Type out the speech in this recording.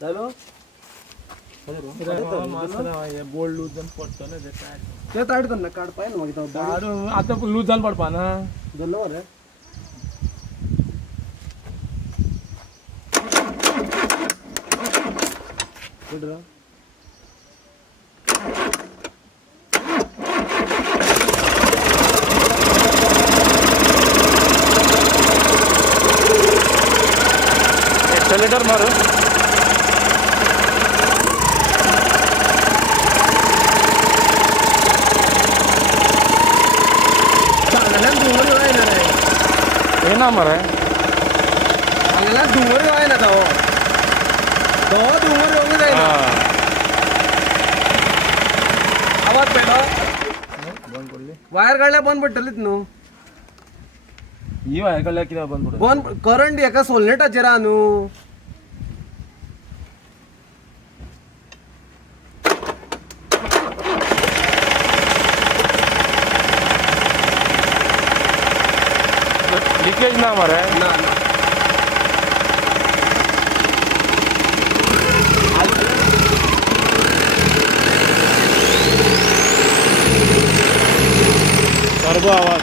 जालो bold loose जावन पडटलें तें टायट. ते टायट करना काडपाय न्हू मागीर तो काडून आतां लूज जावन पडपा ना. धरलो मरे गुड रा एक्सेलेटर मारू. सांगल्यान धुंवर येयना रे येना मरे. सांगल्यान धुंवर येयना तो धुंवर येवंक जायना आवाज पेटो बंद पडली. वायर काडल्यार बंद पडटलीच न्हू ही वायर काडल्यार कित्याक बंद पडत. बंद करंट हेका सोलनेटाचेर आहा न्हू लिकेज ना मरे. ना ना टर्बो आवाज.